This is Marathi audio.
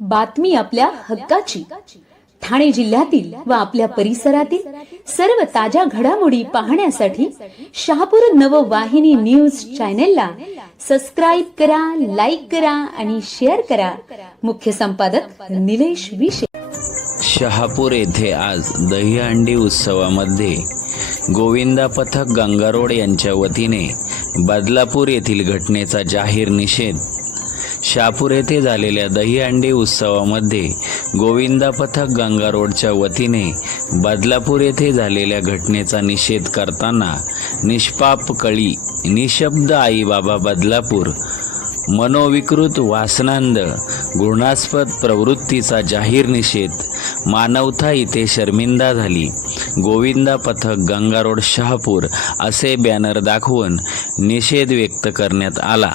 बातमी आपल्या हक्काची. ठाणे जिल्ह्यातील व आपल्या परिसरातील सर्व ताज्या घडामोडी पाहण्यासाठी शहापूर नववाहिनी न्यूज चॅनेलला सबस्क्राईब करा लाईक करा आणि शेअर करा. मुख्य संपादक निलेश विशे. शहापूर येथे आज दहीहंडी उत्सवामध्ये गोविंदा पथक गंगारोड यांच्या वतीने बदलापूर येथील घटनेचा जाहीर निषेध शहापूर येथे झालेल्या दहीहंडी उत्सवामध्ये गोविंदा पथक गंगारोडच्या वतीने बदलापूर येथे झालेल्या घटनेचा निषेध करताना निष्पाप कळी निशब्द आई बाबा बदलापूर मनोविकृत वासनांद घृणास्पद प्रवृत्तीचा जाहीर निषेध मानवता इथे शर्मिंदा झाली. गोविंदा पथक गंगारोड शहापूर असे बॅनर दाखवून निषेध व्यक्त करण्यात आला.